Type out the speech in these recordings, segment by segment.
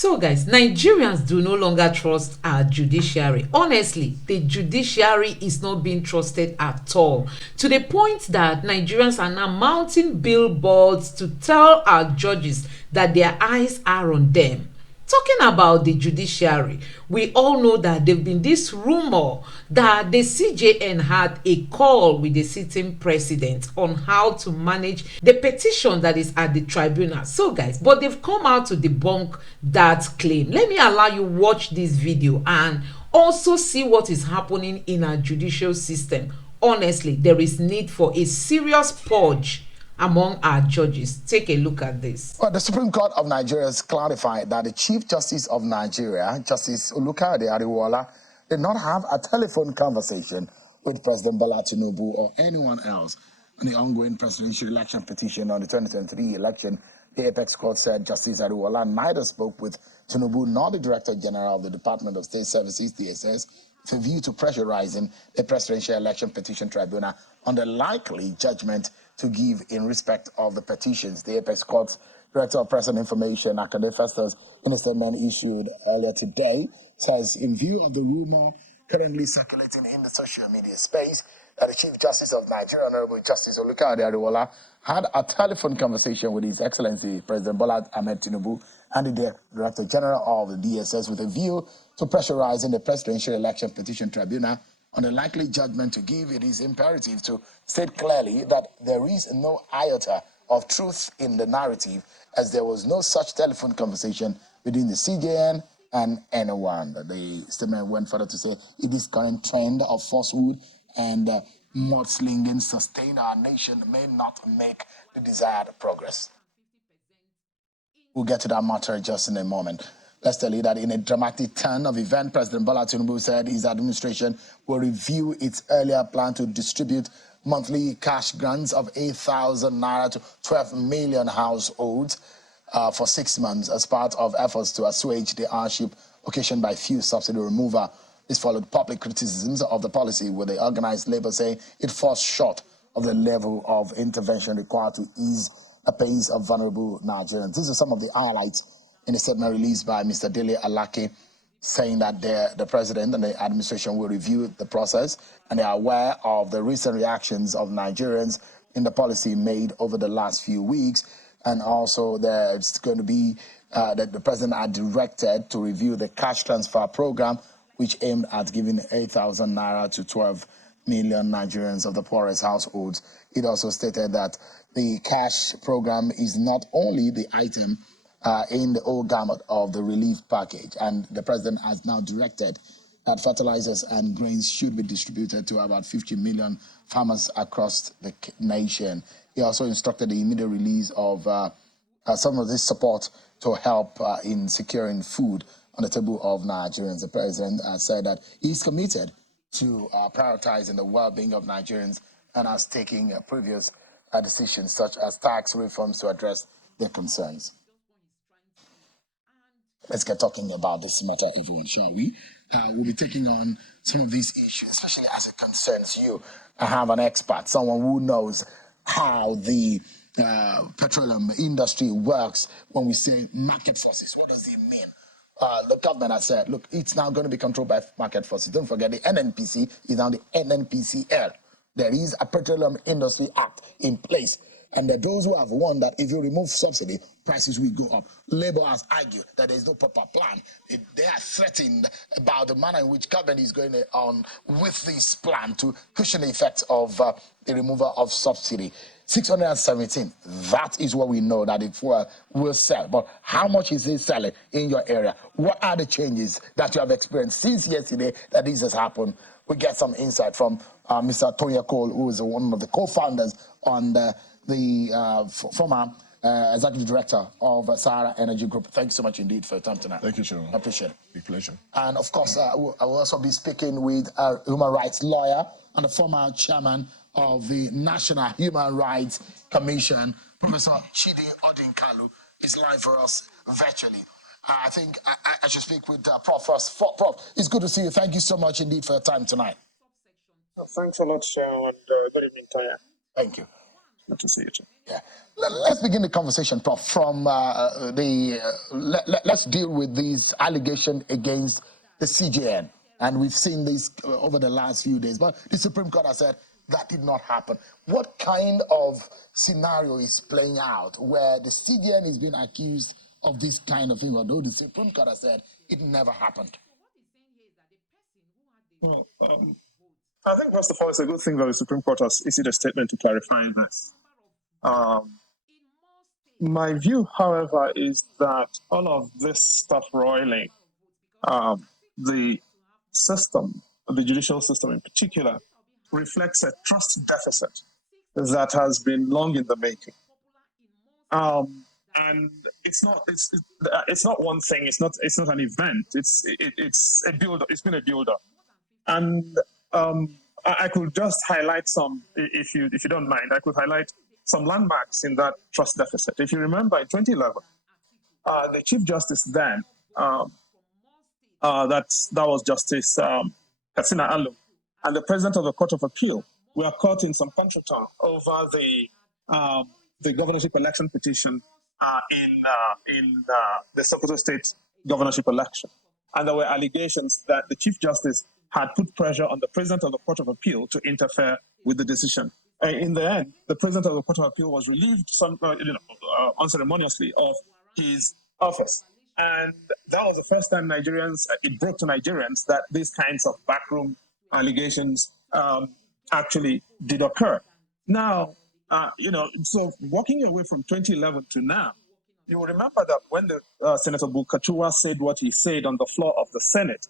So guys, Nigerians do no longer trust our judiciary. Honestly, the judiciary is not being trusted at all, to the point that Nigerians are now mounting billboards to tell our judges that their eyes are on them. Talking about the judiciary, we all know that there's been this rumor that the CJN had a call with the sitting president on how to manage the petition that is at the tribunal. So guys, but they've come out to debunk that claim. Let me allow you watch this video and also see what is happening in our judicial system. Honestly, there is need for a serious purge among our judges. Take a look at this. Well, the Supreme Court of Nigeria has clarified that the Chief Justice of Nigeria, Justice Oluka did not have a telephone conversation with President Bola Tinubu or anyone else on the ongoing presidential election petition on the 2023 election. The Apex Court said Justice Ariwola neither spoke with Tinubu nor the Director General of the Department of State Services, DSS, with a view to pressurizing the Presidential Election Petition Tribunal on the likely judgment to give in respect of the petitions. The Apex Court's Director of Press and Information, Akande Festus, in a statement issued earlier today, says, in view of the rumor currently circulating in the social media space that the Chief Justice of Nigeria, Honorable Justice Oluka Ariwola, had a telephone conversation with His Excellency President Bola Ahmed Tinubu and the Director General of the DSS with a view to pressurizing the Presidential Election Petition Tribunal on the likely judgment to give, it is imperative to state clearly that there is no iota of truth in the narrative, as there was no such telephone conversation between the CJN and anyone. The statement went further to say, if this current trend of falsehood and mudslinging sustain our nation may not make the desired progress. We'll get to that matter just in a moment. Let's tell you that in a dramatic turn of event, President Bola Tinubu said his administration will review its earlier plan to distribute monthly cash grants of 8,000 naira to 12 million households for 6 months as part of efforts to assuage the hardship occasioned by fuel subsidy removal. This followed public criticisms of the policy, with the organized labor saying it falls short of the level of intervention required to ease the pains of vulnerable Nigerians. These are some of the highlights in a statement released by Mr. Dele Alake, saying that the president and the administration will review the process and they are aware of the recent reactions of Nigerians in the policy made over the last few weeks. And also there's going to be that the president had directed to review the cash transfer program, which aimed at giving 8,000 naira to 12 million Nigerians of the poorest households. It also stated that the cash program is not only the item in the whole gamut of the relief package, and the president has now directed that fertilizers and grains should be distributed to about 50 million farmers across the nation. He also instructed the immediate release of some of this support to help in securing food on the table of Nigerians. The president has said that he's committed to prioritizing the well-being of Nigerians and has taken previous decisions such as tax reforms to address their concerns. Let's get talking about this matter, everyone, shall we? We'll be taking on some of these issues, especially as it concerns you. I have an expert, someone who knows how the petroleum industry works when we say market forces. What does it mean? The government has said, look, it's now going to be controlled by market forces. Don't forget, the NNPC is now the NNPCL. There is a Petroleum Industry Act in place. And there are those who have warned that if you remove subsidy, prices will go up. Labour has argued that there is no proper plan. They are threatened about the manner in which government is going on with this plan to cushion the effects of the removal of subsidy. 617, that is what we know that it will sell. But how much is it selling in your area? What are the changes that you have experienced since yesterday that this has happened? We get some insight from Mr. Tonya Cole, who is one of the co-founders on the former executive director of Sahara Energy Group. Thank you so much indeed for your time tonight. Thank you, Sharon. I appreciate it. Big pleasure. And of course, I will also be speaking with a human rights lawyer and the former chairman of the National Human Rights Commission, Professor Chidi Odinkalu, is live for us virtually. I think I should speak with Prof first. Prof, it's good to see you. Thank you so much indeed for your time tonight. Thanks a lot, Sharon, and good evening, Tanya. Thank you. Good to see you too. Yeah. Let's begin the conversation, Prof. From let's deal with these allegations against the CJN. And we've seen this over the last few days. But the Supreme Court has said that did not happen. What kind of scenario is playing out where the CJN is being accused of this kind of thing, although the Supreme Court has said it never happened? Well, I think, first of all, it's a good thing that the Supreme Court has issued a statement to clarify this. My view, however, is that all of this stuff roiling, the system, the judicial system in particular, reflects a trust deficit that has been long in the making. And it's not one thing. It's not an event. It's a build. It's been a build-up. And I could just highlight some, if you don't mind, I could highlight some landmarks in that trust deficit. If you remember, in 2011, the Chief Justice then, that was Justice Katsina Alum, and the President of the Court of Appeal were caught in some contretemps over the governorship election petition in the Sokoto State governorship election. And there were allegations that the Chief Justice had put pressure on the President of the Court of Appeal to interfere with the decision. In the end, the President of the Court of Appeal was relieved unceremoniously of his office. And that was the first time it broke to Nigerians that these kinds of backroom allegations actually did occur. Now, so walking away from 2011 to now, you will remember that when Senator Bulkachuwa said what he said on the floor of the Senate,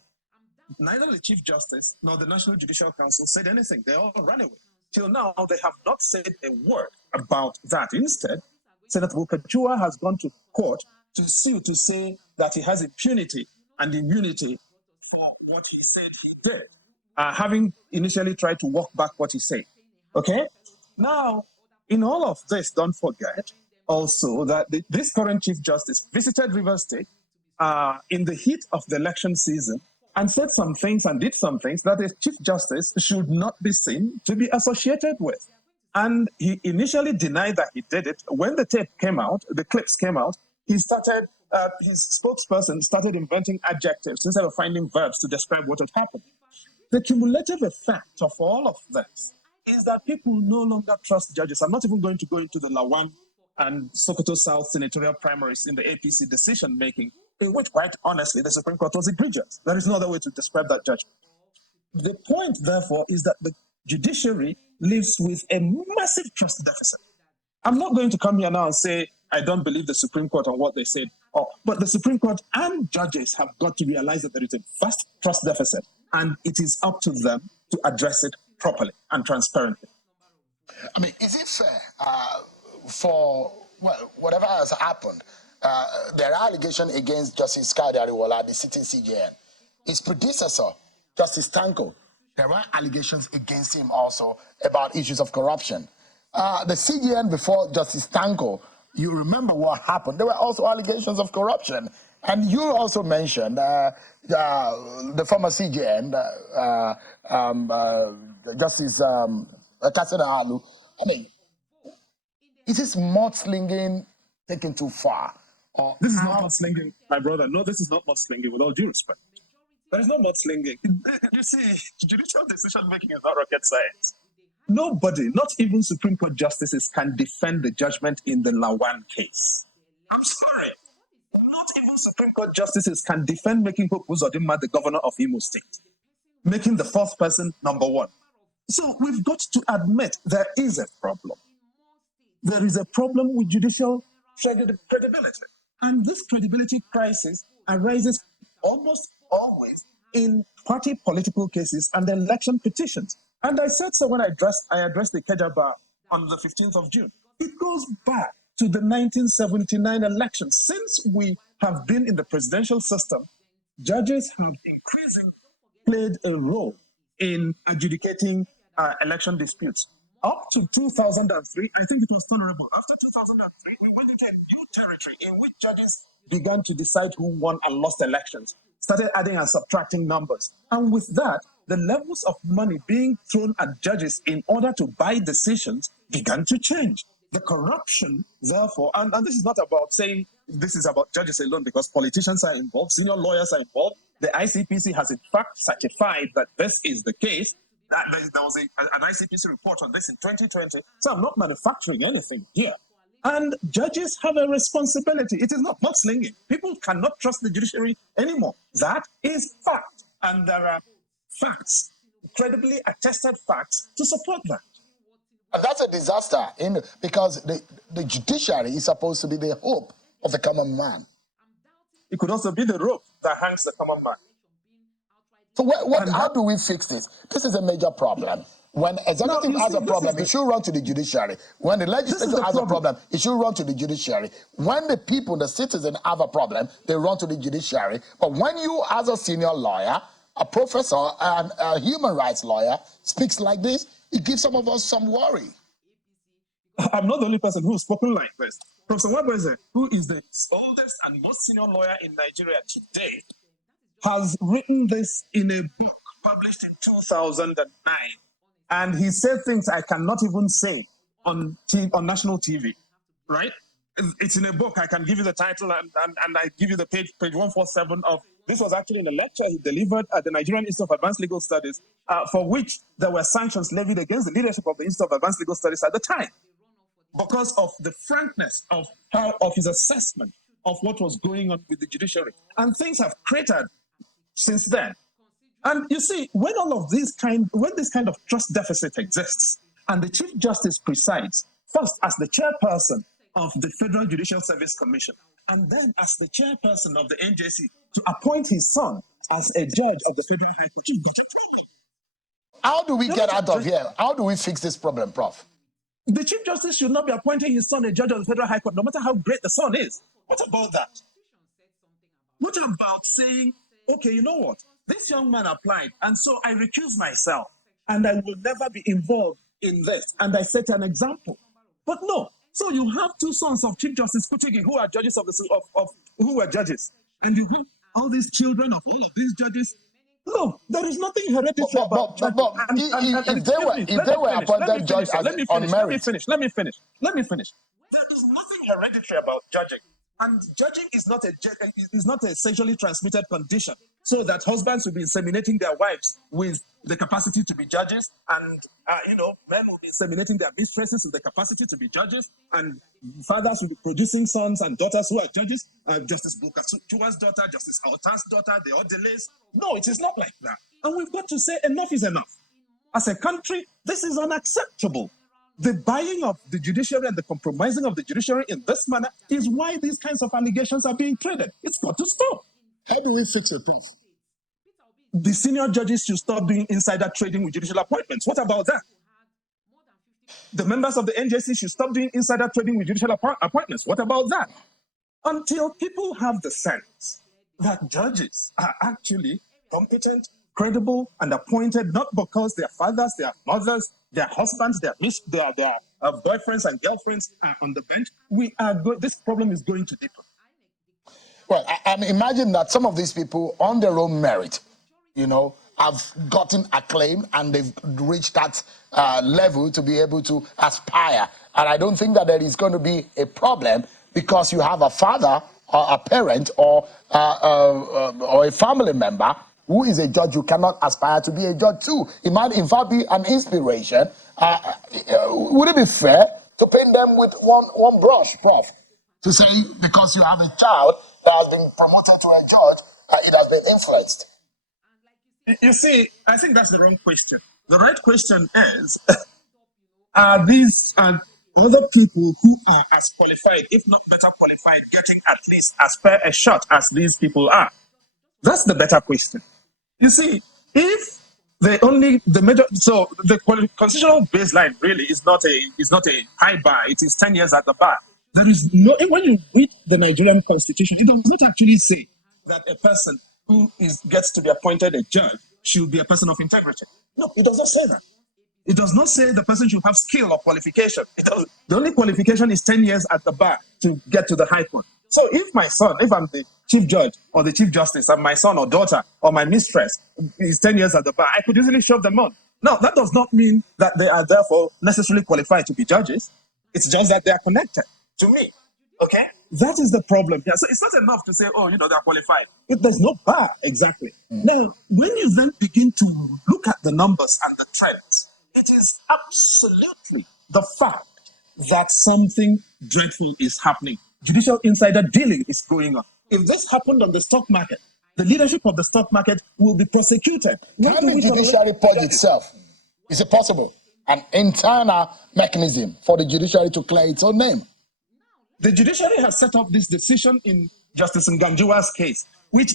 neither the Chief Justice nor the National Judicial Council said anything. They all ran away. Till now, they have not said a word about that. Instead, Senator Bulkachuwa has gone to court to sue to say that he has impunity and immunity for what he said he did, having initially tried to walk back what he said. Okay? Now, in all of this, don't forget also that this current Chief Justice visited Rivers State in the heat of the election season and said some things and did some things that a Chief Justice should not be seen to be associated with. And he initially denied that he did it. When the tape came out, the clips came out, his spokesperson started inventing adjectives instead of finding verbs to describe what had happened. The cumulative effect of all of this is that people no longer trust judges. I'm not even going to go into the Lawan and Sokoto South senatorial primaries in the APC decision-making, in which, quite honestly, the Supreme Court was egregious. There is no other way to describe that judgment. The point, therefore, is that the judiciary lives with a massive trust deficit. I'm not going to come here now and say, I don't believe the Supreme Court on what they said, but the Supreme Court and judges have got to realize that there is a vast trust deficit, and it is up to them to address it properly and transparently. I mean, is it fair for whatever has happened? There are allegations against Justice Kadi Ariwola, the sitting CJN. His predecessor, Justice Tanko, there were allegations against him also about issues of corruption. The CJN before Justice Tanko, you remember what happened. There were also allegations of corruption. And you also mentioned the former CJN, Justice Katsina Alu. I mean, is this mudslinging taken too far? This is not mudslinging, my brother. No, this is not mudslinging, with all due respect. There is no mudslinging. You see, judicial decision-making is not rocket science. Nobody, not even Supreme Court justices, can defend the judgment in the Lawan case. I'm sorry. Not even Supreme Court justices can defend making Hope Uzodinma the governor of Imo State, making the fourth person number one. So we've got to admit there is a problem. There is a problem with judicial credibility. And this credibility crisis arises almost always in party political cases and election petitions. And I said so when I addressed the Kejaba on the 15th of June. It goes back to the 1979 election. Since we have been in the presidential system, judges have increasingly played a role in adjudicating election disputes. Up to 2003, I think it was tolerable. After 2003, we went into a new territory in which judges began to decide who won and lost elections, started adding and subtracting numbers. And with that, the levels of money being thrown at judges in order to buy decisions began to change. The corruption, therefore, and this is not about saying this is about judges alone, because politicians are involved, senior lawyers are involved. The ICPC has in fact certified that this is the case. That there was an ICPC report on this in 2020. So I'm not manufacturing anything here. And judges have a responsibility. It is not slinging. People cannot trust the judiciary anymore. That is fact. And there are facts, credibly attested facts, to support that. And that's a disaster, because the judiciary is supposed to be the hope of the common man. It could also be the rope that hangs the common man. So how do we fix this? This is a major problem. When executive has a problem, it should run to the judiciary. When the legislature has a problem, it should run to the judiciary. When the people, the citizens, have a problem, they run to the judiciary. But when you, as a senior lawyer, a professor, and a human rights lawyer, speaks like this, it gives some of us some worry. I'm not the only person who's spoken like this. Professor Wabweze, who is the oldest and most senior lawyer in Nigeria today, has written this in a book published in 2009. And he said things I cannot even say on national TV, right? It's in a book. I can give you the title and I give you the page 147 of, this was actually in a lecture he delivered at the Nigerian Institute of Advanced Legal Studies, for which there were sanctions levied against the leadership of the Institute of Advanced Legal Studies at the time, because of the frankness of his assessment of what was going on with the judiciary. And things have cratered since then. And you see, when this kind of trust deficit exists, and the Chief Justice presides first as the chairperson of the Federal Judicial Service Commission, and then as the chairperson of the NJC, to appoint his son as a judge of the Federal High Court. How do we get out of here? How do we fix this problem, Prof? The Chief Justice should not be appointing his son a judge of the Federal High Court, no matter how great the son is. What about that? What about saying, okay, you know what? This young man applied, and so I recuse myself, and I will never be involved in this, and I set an example. But no. So you have two sons of Chief Justice Kutigi who are judges who were judges, and you have all these children of all of these judges. No, there is nothing hereditary about judges. If they were appointed judge on merit. Let me finish. There is nothing hereditary about judging. And judging is not a sexually transmitted condition, so that husbands will be inseminating their wives with the capacity to be judges, and men will be inseminating their mistresses with the capacity to be judges, and fathers will be producing sons and daughters who are judges. Justice Bukachuwa's daughter, Justice Altan's daughter, they all delays. No, it is not like that. And we've got to say enough is enough. As a country, this is unacceptable. The buying of the judiciary and the compromising of the judiciary in this manner is why these kinds of allegations are being traded. It's got to stop. How do we fix it, please? The senior judges should stop doing insider trading with judicial appointments. What about that? The members of the NJC should stop doing insider trading with judicial appointments. What about that? Until people have the sense that judges are actually competent, credible, and appointed not because their fathers, their mothers, their husbands, their boyfriends and girlfriends are on the bench, this problem is going to deepen. Well, I imagine that some of these people, on their own merit, have gotten acclaim and they've reached that level to be able to aspire. And I don't think that there is going to be a problem because you have a father or a parent or a family member who is a judge who cannot aspire to be a judge too. It might in fact be an inspiration. Would it be fair to paint them with one brush, Prof? To say because you have a child that has been promoted to a judge, it has been influenced. You see, I think that's the wrong question. The right question is, are these other people who are as qualified, if not better qualified, getting at least as fair a shot as these people are? That's the better question. You see, if the constitutional baseline really is not a high bar. It is 10 years at the bar. There is no, when you read the Nigerian Constitution, it does not actually say that a person who gets to be appointed a judge should be a person of integrity. No, it does not say that. It does not say the person should have skill or qualification. The only qualification is 10 years at the bar to get to the High Court. So if I'm the Chief Judge or the Chief Justice, and my son or daughter or my mistress is 10 years at the bar, I could easily shove them on. Now, that does not mean that they are therefore necessarily qualified to be judges. It's just that they are connected to me. Okay? That is the problem here. So it's not enough to say, oh, they're qualified. There's no bar, exactly. Now, when you then begin to look at the numbers and the trends, it is absolutely the fact that something dreadful is happening. Judicial insider dealing is going on. If this happened on the stock market, the leadership of the stock market will be prosecuted. Can the judiciary purge itself? Is it possible? An internal mechanism for the judiciary to clear its own name? The judiciary has set up this decision in Justice Nganjuwa's case, which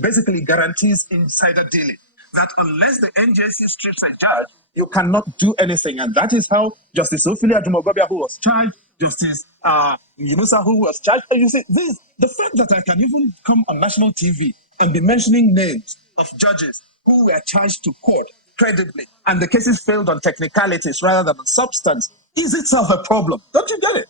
basically guarantees insider dealing. That unless the NJC strips a judge, you cannot do anything. And that is how Justice Ophelia Jumogobia, who was charged, Justice Yunusa, who was charged. And you see, the fact that I can even come on national TV and be mentioning names of judges who were charged to court credibly, and the cases failed on technicalities rather than on substance, is itself a problem. Don't you get it?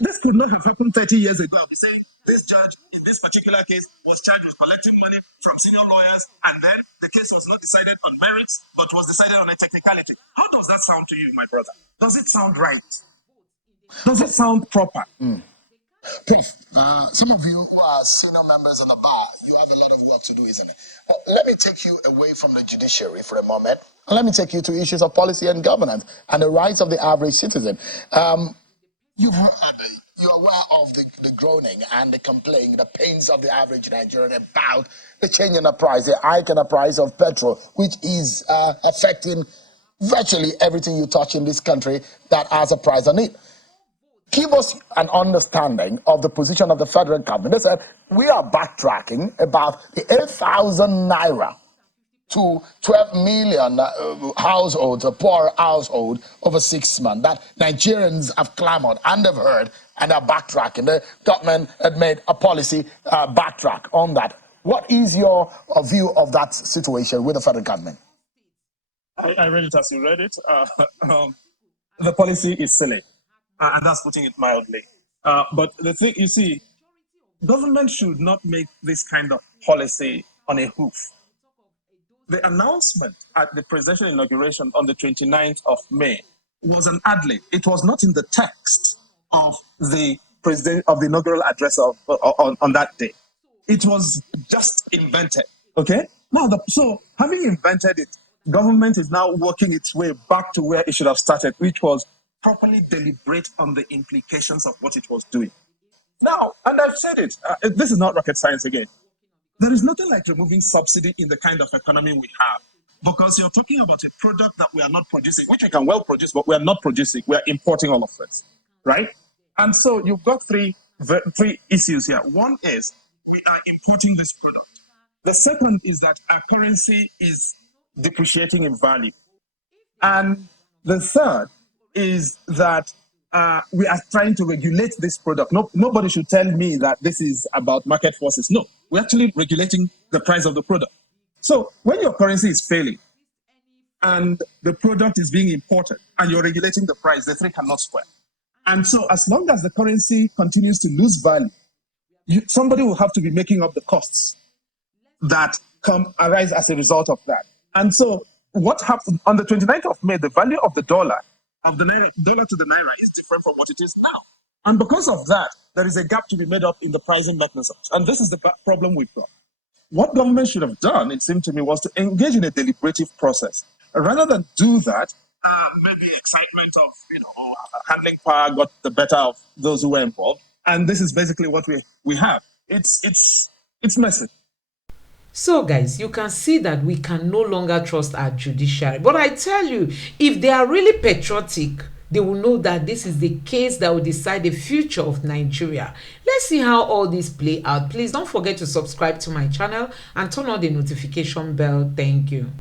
This could not have happened 30 years ago. I'm saying this judge in this particular case was charged with collecting money from senior lawyers, and then the case was not decided on merits, but was decided on a technicality. How does that sound to you, my brother? Does it sound right? Does it sound proper? Please, some of you who are senior members of the bar, you have a lot of work to do, isn't it? Let me take you away from the judiciary for a moment, and let me take you to issues of policy and governance and the rights of the average citizen. You're aware of the groaning and the complaining, the pains of the average Nigerian about the change in the price, the hike in the price of petrol, which is affecting virtually everything you touch in this country that has a price on it. Give us an understanding of the position of the federal government. They said, we are backtracking about the 8,000 naira to 12 million households, a poor household, over 6 months. That Nigerians have clamored and have heard and are backtracking. The government had made a policy backtrack on that. What is your view of that situation with the federal government? I read it as you read it. The policy is silly, and that's putting it mildly. But the thing, you see, government should not make this kind of policy on a hoof. The announcement at the presidential inauguration on the 29th of May was an ad lib. It was not in the text of the inaugural address on that day. It was just invented. Okay? Now, so having invented it, government is now working its way back to where it should have started, which was properly deliberate on the implications of what it was doing. Now, and I've said it, this is not rocket science again. There is nothing like removing subsidy in the kind of economy we have, because you're talking about a product that we are not producing, which we can well produce, but we are not producing. We are importing all of it, right? And so you've got three issues here. One is we are importing this product. The second is that our currency is depreciating in value. And the third is that we are trying to regulate this product. Nobody should tell me that this is about market forces. No, we're actually regulating the price of the product. So when your currency is failing and the product is being imported and you're regulating the price, the three cannot square. And so as long as the currency continues to lose value, somebody will have to be making up the costs that arise as a result of that. And so what happened on the 29th of May, the value of the dollar, of the dollar to the naira, is different from what it is now. And because of that, there is a gap to be made up in the pricing mechanisms. And this is the problem we've got. What government should have done, it seemed to me, was to engage in a deliberative process. Rather than do that, maybe excitement of, handling power got the better of those who were involved. And this is basically what we have. It's messy. So guys, you can see that we can no longer trust our judiciary. But I tell you, if they are really patriotic, they will know that this is the case that will decide the future of Nigeria. Let's see how all this play out. Please don't forget to subscribe to my channel and turn on the notification bell. Thank you.